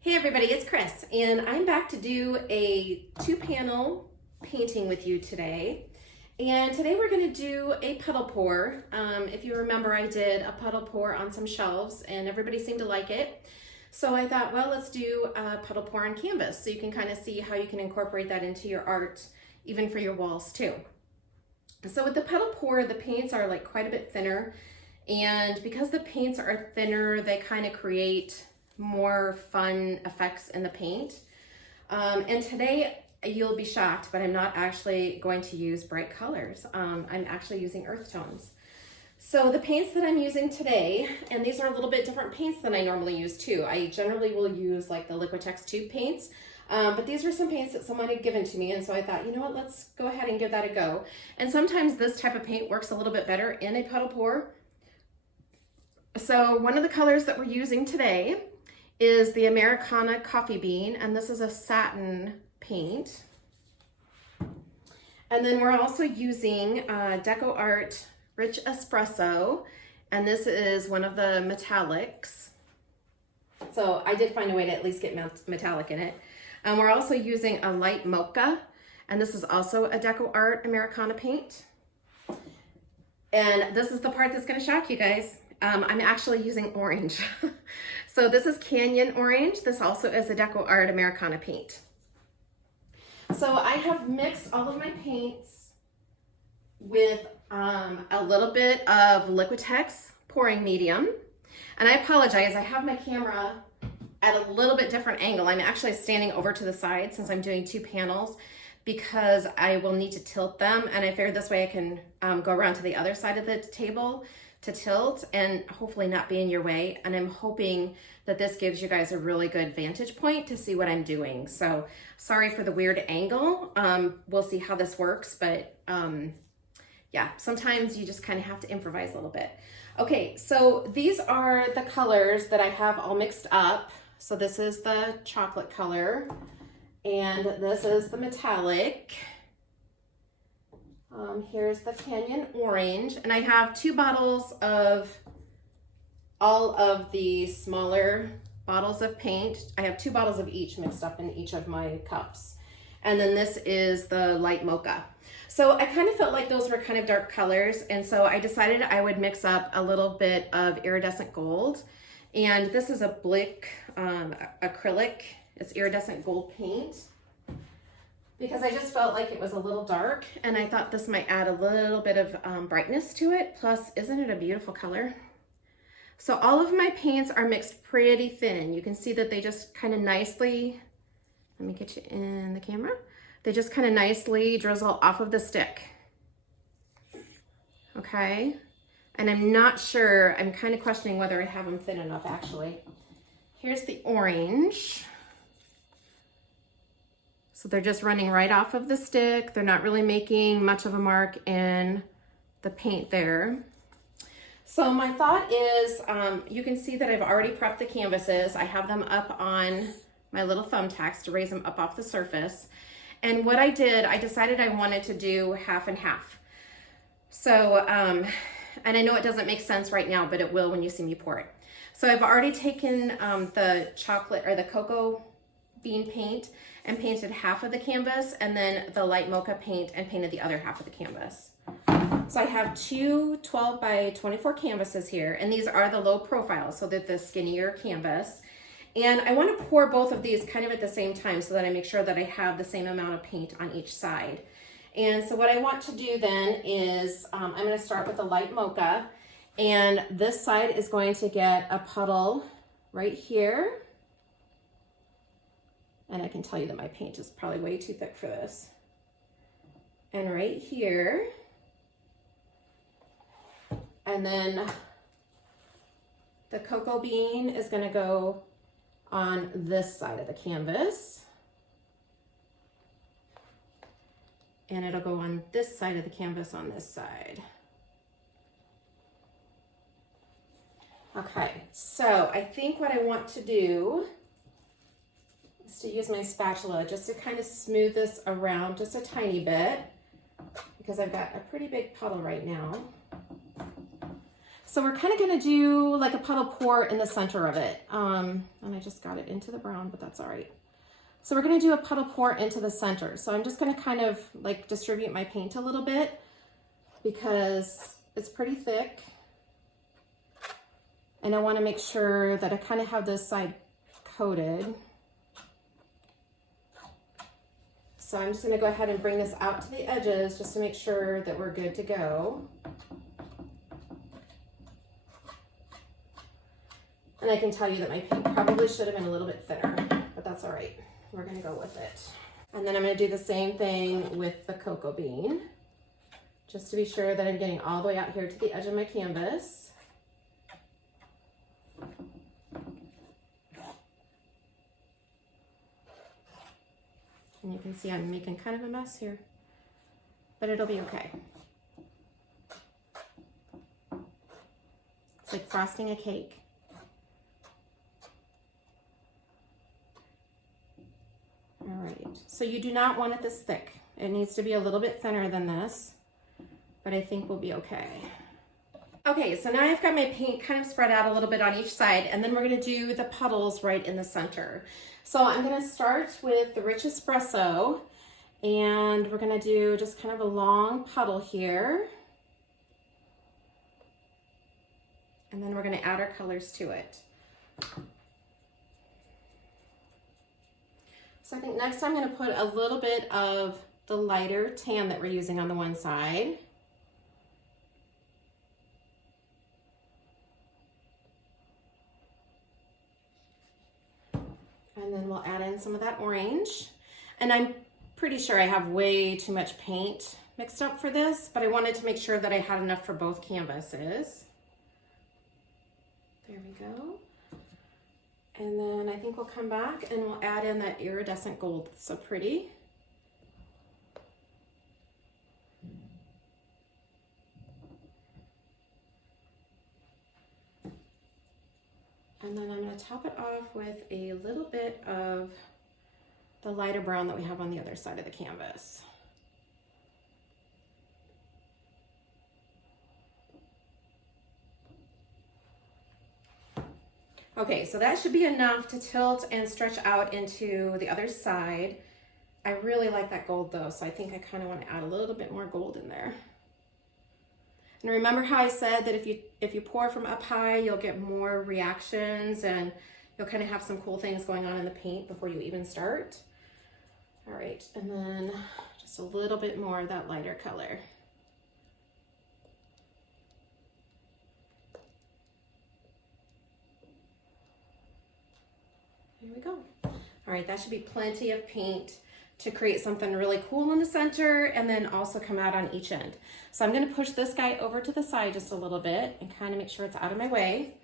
Hey everybody, it's Chris, and I'm back to do a two-panel painting with you today. And today we're going to do a puddle pour. If you remember, I did a puddle pour on some shelves and everybody seemed to like it. So I thought, well, let's do a puddle pour on canvas so you can kind of see how you can incorporate that into your art, even for your walls too. So with the puddle pour, the paints are like quite a bit thinner, and because the paints are thinner, they kind of create more fun effects in the paint. And today you'll be shocked, but I'm not actually going to use bright colors. I'm actually using earth tones. So the paints that I'm using today, and these are a little bit different paints than I normally use too. I generally will use like the Liquitex tube paints, but these were some paints that someone had given to me, and so I thought, you know what, let's go ahead and give that a go. And sometimes this type of paint works a little bit better in a puddle pour. So one of the colors that we're using today is the Americana Coffee Bean, and this is a satin paint. And then we're also using Deco Art Rich Espresso, and this is one of the metallics. So I did find a way to at least get metallic in it. We're also using a light mocha, and this is also a Deco Art Americana paint. And this is the part that's gonna shock you guys. I'm actually using orange. So this is Canyon Orange. This also is a Deco Art Americana paint. So I have mixed all of my paints with a little bit of Liquitex pouring medium. And I apologize, I have my camera at a little bit different angle. I'm actually standing over to the side since I'm doing two panels because I will need to tilt them. And I figured this way I can go around to the other side of the table to tilt and hopefully not be in your way. And I'm hoping that this gives you guys a really good vantage point to see what I'm doing. So sorry for the weird angle. We'll see how this works, but yeah, sometimes you just kind of have to improvise a little bit. Okay, so these are the colors that I have all mixed up. So this is the chocolate color, and this is the metallic. Here's the Canyon Orange, and I have two bottles of all of the smaller bottles of paint. I have two bottles of each mixed up in each of my cups. And then this is the light mocha. So I kind of felt like those were kind of dark colors, and so I decided I would mix up a little bit of iridescent gold. And this is a Blick acrylic. It's iridescent gold paint, because I just felt like it was a little dark, and I thought this might add a little bit of brightness to it. Plus, isn't it a beautiful color? So all of my paints are mixed pretty thin. You can see that they just kind of nicely, let me get you in the camera. They just kind of nicely drizzle off of the stick. Okay, and I'm not sure, I'm kind of questioning whether I have them thin enough actually. Here's the orange. So they're just running right off of the stick. They're not really making much of a mark in the paint there. So my thought is, you can see that I've already prepped the canvases. I have them up on my little thumbtacks to raise them up off the surface. And what I did, I decided I wanted to do half and half. So, and I know it doesn't make sense right now, but it will when you see me pour it. So I've already taken the chocolate or the cocoa bean paint and painted half of the canvas, and then the light mocha paint and painted the other half of the canvas. So I have two 12 by 24 canvases here, and these are the low profile, so that the skinnier canvas. And I want to pour both of these kind of at the same time so that I make sure that I have the same amount of paint on each side. And so what I want to do then is, I'm going to start with the light mocha, and this side is going to get a puddle right here. And I can tell you that my paint is probably way too thick for this. And right here. And then the cocoa bean is going to go on this side of the canvas. And it'll go on this side of the canvas on this side. Okay, so I think what I want to do is to use my spatula just to kind of smooth this around just a tiny bit, because I've got a pretty big puddle right now. So we're kind of going to do like a puddle pour in the center of it. And I just got it into the brown, but that's all right. So we're going to do a puddle pour into the center. So I'm just going to kind of like distribute my paint a little bit because it's pretty thick. And I want to make sure that I kind of have this side coated. So I'm just going to go ahead and bring this out to the edges just to make sure that we're good to go. And I can tell you that my paint probably should have been a little bit thinner, but that's all right. We're going to go with it. And then I'm going to do the same thing with the cocoa bean, just to be sure that I'm getting all the way out here to the edge of my canvas. And you can see I'm making kind of a mess here, but it'll be okay. It's like frosting a cake. All right, so you do not want it this thick. It needs to be a little bit thinner than this, but I think we'll be okay. Okay, so now I've got my paint kind of spread out a little bit on each side, and then we're gonna do the puddles right in the center. So I'm gonna start with the rich espresso, and we're gonna do just kind of a long puddle here. And then we're gonna add our colors to it. So I think next I'm gonna put a little bit of the lighter tan that we're using on the one side. And then we'll add in some of that orange. And I'm pretty sure I have way too much paint mixed up for this, but I wanted to make sure that I had enough for both canvases. There we go. And then I think we'll come back and we'll add in that iridescent gold. It's so pretty. And then I'm going to top it off with a little bit of the lighter brown that we have on the other side of the canvas. Okay, so that should be enough to tilt and stretch out into the other side. I really like that gold though, so I think I kind of want to add a little bit more gold in there. And remember how I said that if you pour from up high, you'll get more reactions and you'll kind of have some cool things going on in the paint before you even start. All right, and then just a little bit more of that lighter color. Here we go. All right, that should be plenty of paint to create something really cool in the center and then also come out on each end. So I'm gonna push this guy over to the side just a little bit and kind of make sure it's out of my way.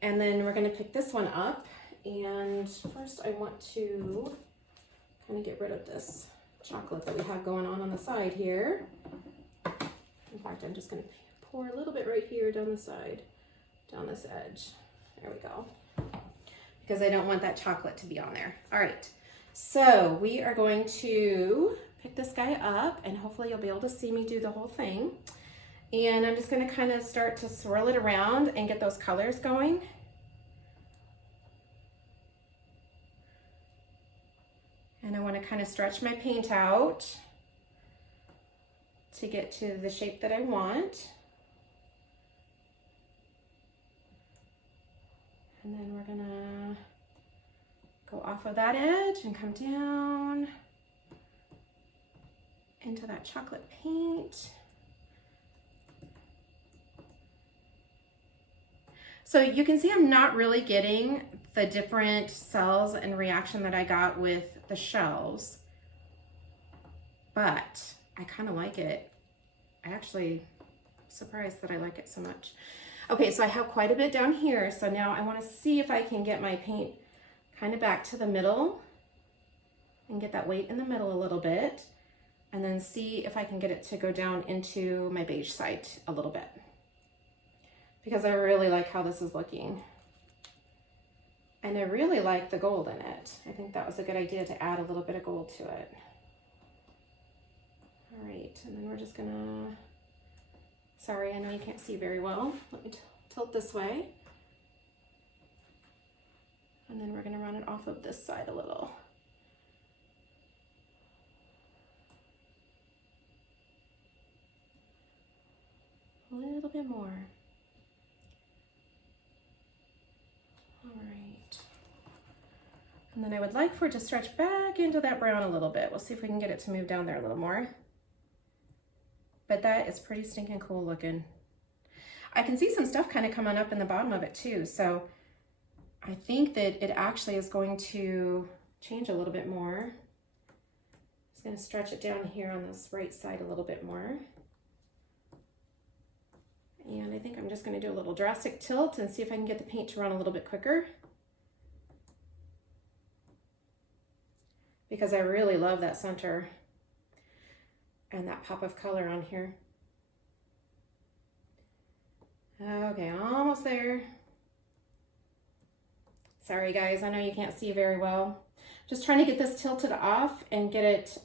And then we're gonna pick this one up. And first I want to kind of get rid of this chocolate that we have going on the side here. In fact, I'm just gonna pour a little bit right here down the side, down this edge. There we go. Because I don't want that chocolate to be on there. All right. So we are going to pick this guy up and hopefully you'll be able to see me do the whole thing. And I'm just going to kind of start to swirl it around and get those colors going. And I want to kind of stretch my paint out to get to the shape that I want. And then we're gonna go off of that edge and come down into that chocolate paint. So you can see I'm not really getting the different cells and reaction that I got with the shells, but I kind of like it. I actually surprised that I like it so much. Okay, so I have quite a bit down here. So now I want to see if I can get my paint kind of back to the middle and get that weight in the middle a little bit, and then see if I can get it to go down into my beige side a little bit, because I really like how this is looking. And I really like the gold in it. I think that was a good idea to add a little bit of gold to it. All right, and then we're just gonna, sorry, I know you can't see very well. Let me tilt this way. And then we're gonna run it off of this side a little. A little bit more. All right. And then I would like for it to stretch back into that brown a little bit. We'll see if we can get it to move down there a little more. But that is pretty stinking cool looking. I can see some stuff kind of coming up in the bottom of it too. So I think that it actually is going to change a little bit more. It's going to stretch it down here on this right side a little bit more. And I think I'm just going to do a little drastic tilt and see if I can get the paint to run a little bit quicker. Because I really love that center and that pop of color on here. Okay, almost there. Sorry guys, I know you can't see very well. Just trying to get this tilted off and get it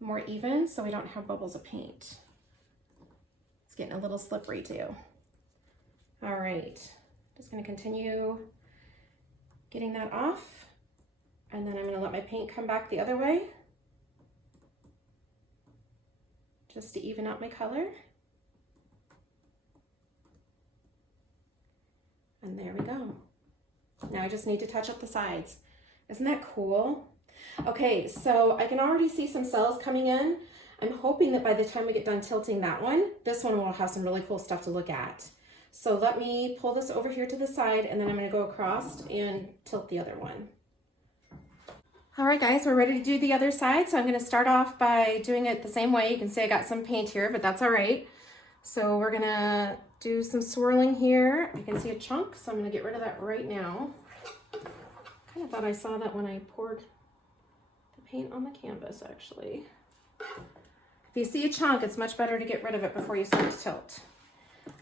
more even so we don't have bubbles of paint. It's getting a little slippery too. All right, just gonna continue getting that off, and then I'm gonna let my paint come back the other way just to even out my color. And there we go. Now I just need to touch up the sides. Isn't that cool? Okay, so I can already see some cells coming in. I'm hoping that by the time we get done tilting that one, this one will have some really cool stuff to look at. So let me pull this over here to the side, and then I'm gonna go across and tilt the other one. All right guys, we're ready to do the other side. So I'm gonna start off by doing it the same way. You can see I got some paint here, but that's all right. So we're gonna do some swirling here. I can see a chunk, so I'm gonna get rid of that right now. Kind of thought I saw that when I poured the paint on the canvas, actually. If you see a chunk, it's much better to get rid of it before you start to tilt.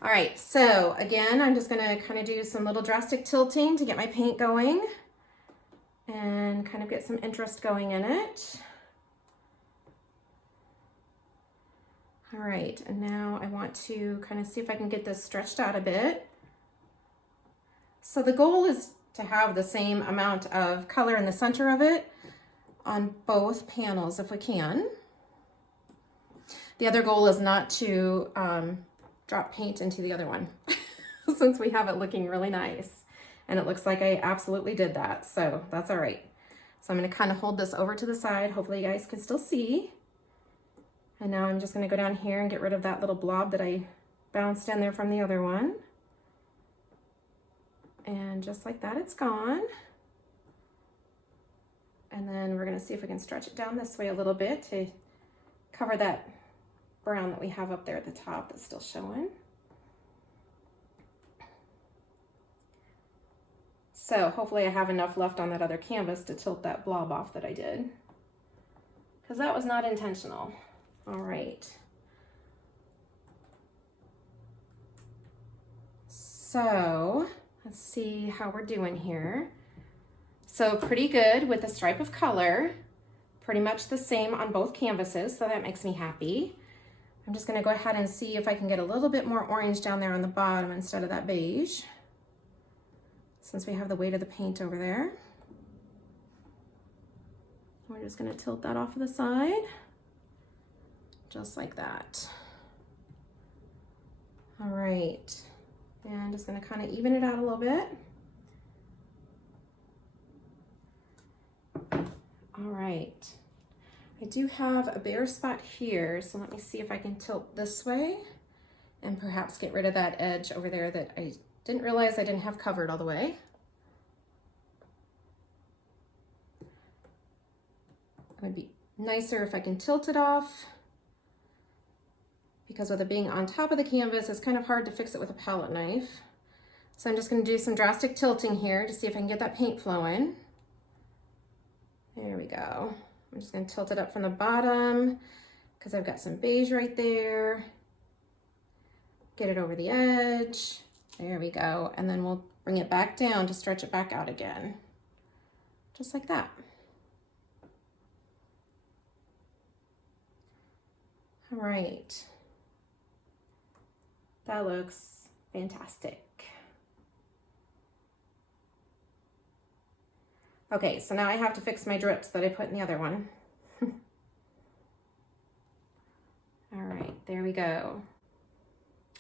All right, so again, I'm just gonna kind of do some little drastic tilting to get my paint going and kind of get some interest going in it. All right, and now I want to kind of see if I can get this stretched out a bit. So the goal is to have the same amount of color in the center of it on both panels if we can. The other goal is not to drop paint into the other one since we have it looking really nice. And it looks like I absolutely did that, so that's all right. So I'm gonna kind of hold this over to the side. Hopefully you guys can still see. And now I'm just gonna go down here and get rid of that little blob that I bounced in there from the other one. And just like that, it's gone. And then we're gonna see if we can stretch it down this way a little bit to cover that brown that we have up there at the top that's still showing. So hopefully I have enough left on that other canvas to tilt that blob off that I did, because that was not intentional. All right. So let's see how we're doing here. So pretty good with the stripe of color, pretty much the same on both canvases, so that makes me happy. I'm just gonna go ahead and see if I can get a little bit more orange down there on the bottom instead of that beige, since we have the weight of the paint over there. We're just gonna tilt that off of the side, just like that. All right, and just gonna kind of even it out a little bit. All right, I do have a bare spot here, so let me see if I can tilt this way and perhaps get rid of that edge over there that I didn't realize I didn't have covered all the way. It would be nicer if I can tilt it off, because with it being on top of the canvas, it's kind of hard to fix it with a palette knife. So I'm just gonna do some drastic tilting here to see if I can get that paint flowing. There we go. I'm just gonna tilt it up from the bottom because I've got some beige right there. Get it over the edge. There we go. And then we'll bring it back down to stretch it back out again. Just like that. All right. That looks Fantastic. Okay, so now I have to fix my drips that I put in the other one. All right, there we go.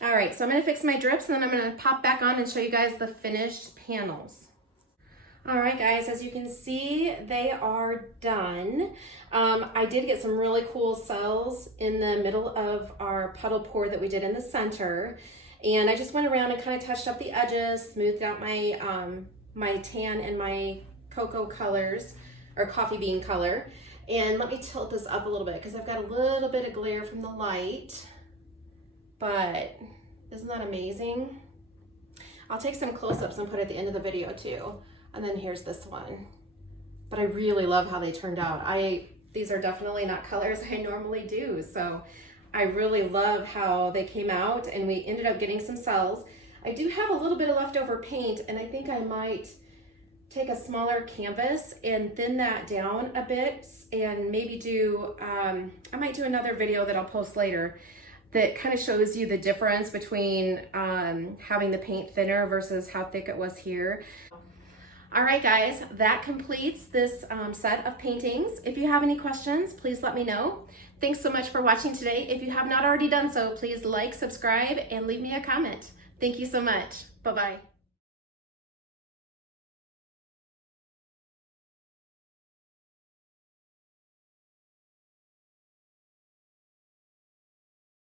All right, so I'm gonna fix my drips and then I'm gonna pop back on and show you guys the finished panels. All right, guys, as you can see, they are done. I did get some really cool cells in the middle of our puddle pour that we did in the center. And I just went around and kind of touched up the edges, smoothed out my, my tan and my cocoa colors, or coffee bean color. And let me tilt this up a little bit because I've got a little bit of glare from the light, but isn't that amazing? I'll take some close-ups and put it at the end of the video too. And then here's this one. But I really love how they turned out. These are definitely not colors I normally do, so I really love how they came out, and we ended up getting some cells. I do have a little bit of leftover paint, and I think I might take a smaller canvas and thin that down a bit and maybe do, I might do another video that I'll post later that kind of shows you the difference between having the paint thinner versus how thick it was here. All right, guys, that completes this set of paintings. If you have any questions, please let me know. Thanks so much for watching today. If you have not already done so, please like, subscribe, and leave me a comment. Thank you so much. Bye-bye.